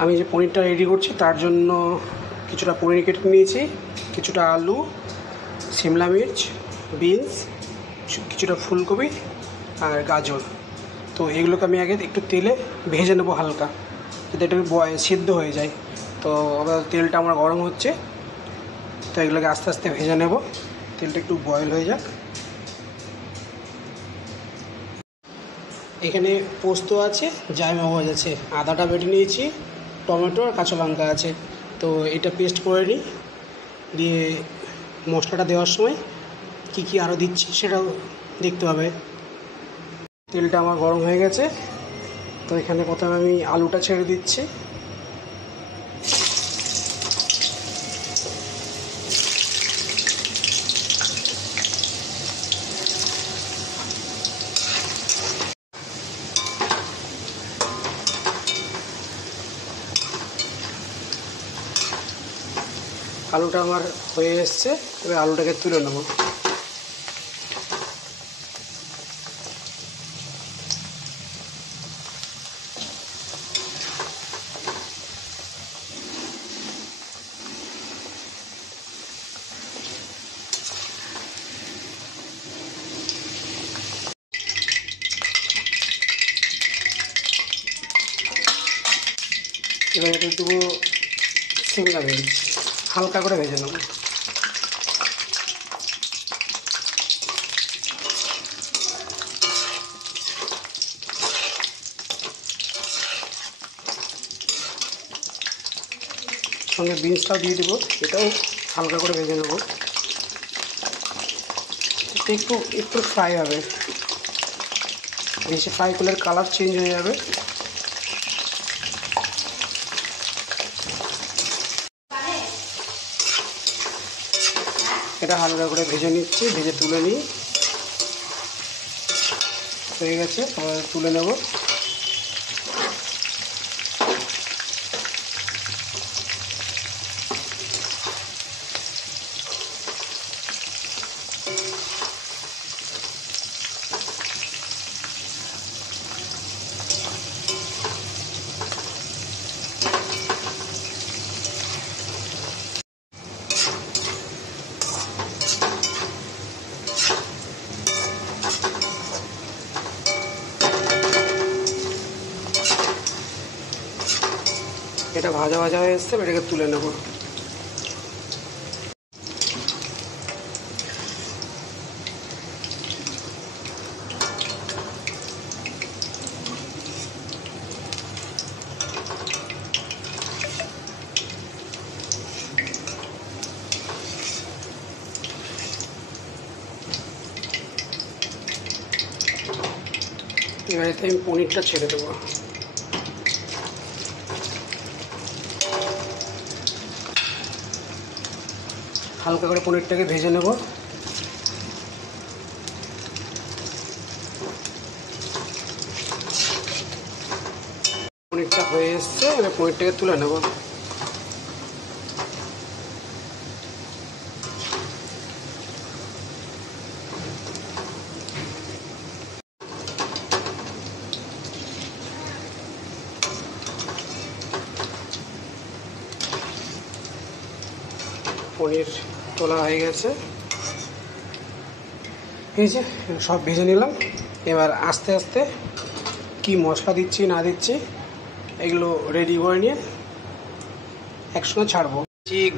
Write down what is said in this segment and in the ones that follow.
আমি যে পনিরটা রেডি করছি তার জন্য কিছুটা পনির কেটে নিয়েছি, কিছুটা আলু, শিমলা মির্চ, বিনস, কিছুটা ফুলকপি আর গাজর। তো এগুলোকে আমি আগে একটু তেলে ভেজে নেবো হালকা, যাতে এটা সিদ্ধ হয়ে যায়। তো আবার তেলটা আমার গরম হচ্ছে, তো এগুলোকে আস্তে আস্তে ভেজে নেব, তেলটা একটু বয়েল হয়ে যাক। এখানে পোস্ত আছে, জায়মগজ আছে, আদাটা বেটে নিয়েছি, টমেটো আর কাঁচা লঙ্কা আছে। তো এটা পেস্ট করে নিই, দিয়ে মশলাটা দেওয়ার সময় কী কী আরও দিচ্ছি সেটাও দেখতে হবে। তেলটা আমার গরম হয়ে গেছে, তো এখানে প্রথমে আমি আলুটা ছেড়ে দিচ্ছি। আলুটা আমার হয়ে এসছে, এবার আলুটাকে তুলে নেব। এবার এটা দেবো শিমলা মির্চ, হালকা করে ভেজে নেব। সঙ্গে বিনসটাও দিয়ে দেবো, এটাও হালকা করে ভেজে নেব। একটু একটু ফ্রাই হবে, বেশি ফ্রাই করলে কালার চেঞ্জ হয়ে যাবে। এটা হালকা করে ভেজে নিচ্ছি, ভেজে তুলে নিই। হয়ে গেছে, তুলে নেব। এটা ভাজা ভাজা হয়ে এসছে, এটাকে তুলে নেব। এবারে আমি পনিরটা ছেড়ে দেবো। হালকা করে পনিরটাকে ভেজে নেব। পনিরটা হয়ে এসছে, এবার পনিরটাকে তুলে নেব। পনির তোলা হয়ে গেছে, এই যে সব ভেজে নিলাম। এবার আস্তে আস্তে কি মশলা দিচ্ছি না দিচ্ছি এগুলো রেডি করে নিয়ে একসঙ্গে ছাড়বো।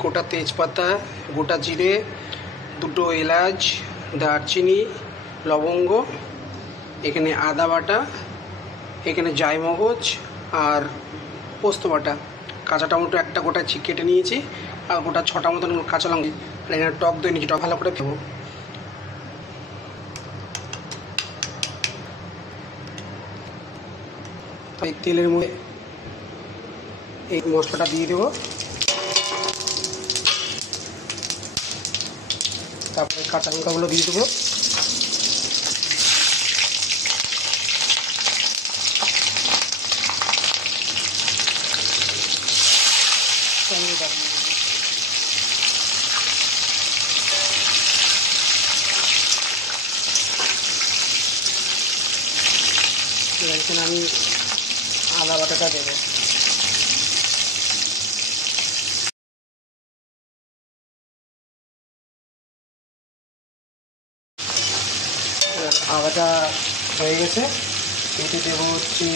গোটা তেজপাতা, গোটা জিরে, দুটো এলাচ, দারচিনি, লবঙ্গ, এখানে আদা বাটা, এখানে জায়মগজ আর পোস্ত বাটা, কাঁচা টমেটো একটা গোটা কেটে নিয়েছি, আর গোটা 6টা মতন কাঁচা লঙ্কা, আর এখানে টক দই নিয়েছি, টক ভালো করে দেবো। এই তেলের মধ্যে এই মশলাটা দিয়ে দেবো, তারপরে কাঁচা লঙ্কাগুলো দিয়ে দেবো। এখানে আমি আদা বাটাটা দেবো। আদাটা হয়ে গেছে, এতে দেবো হচ্ছে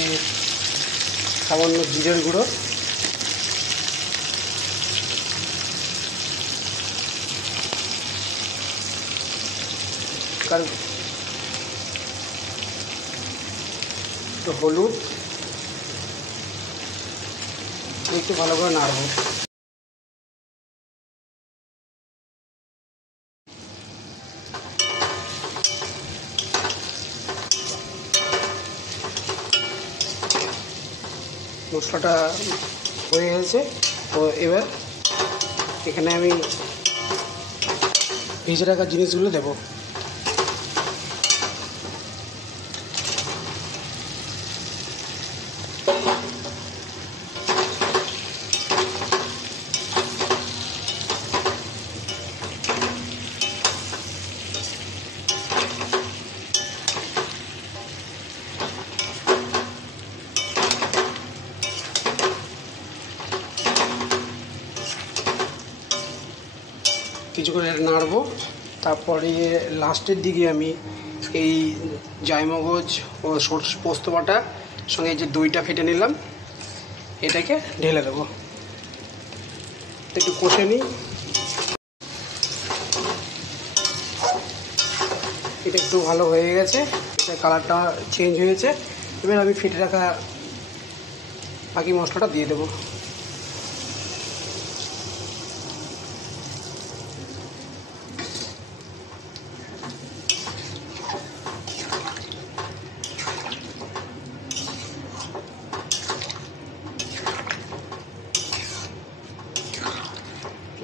সামান্য জিরের গুঁড়ো, একটু হলুদ, একটু ভালো করে নাড়বো। মশলাটা হয়ে গেছে, তো এবার এখানে আমি ভেজে রাখা জিনিসগুলো দেবো। কিছুক্ষণ নাড়বো, তারপরে লাস্টের দিকে আমি এই জায়মগজ ও সরষে পোস্ত বাটা সঙ্গে যে দইটা ফেটে নিলাম এটাকে ঢেলে দেবো। একটু কষে নিই, এটা একটু ভালো হয়ে গেছে, এটা কালারটা চেঞ্জ হয়েছে। এবার আমি ফেটে রাখা বাকি মশলাটা দিয়ে দেবো।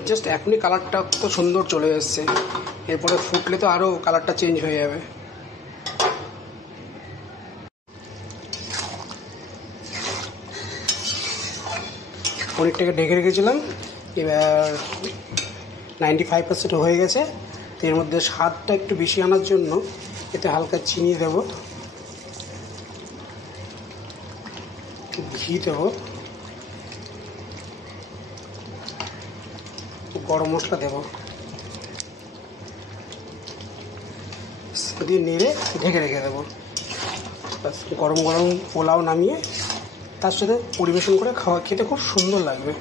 জাস্ট এখনই কালারটা তো সুন্দর চলে এসছে, এরপরে ফুটলে তো আরও কালারটা চেঞ্জ হয়ে যাবে। পনিরটাকে ঢেকে রেখেছিলাম, এবার 95% হয়ে গেছে। তো এর মধ্যে স্বাদটা একটু বেশি আনার জন্য এতে হালকা চিনি দেবো, ঘি দেবো, গরম মশলা দেবো, দিয়ে নেড়ে ঢেকে রেখে দেবো। গরম গরম পোলাও নামিয়ে তার সাথে পরিবেশন করে খেতে খুব সুন্দর লাগবে।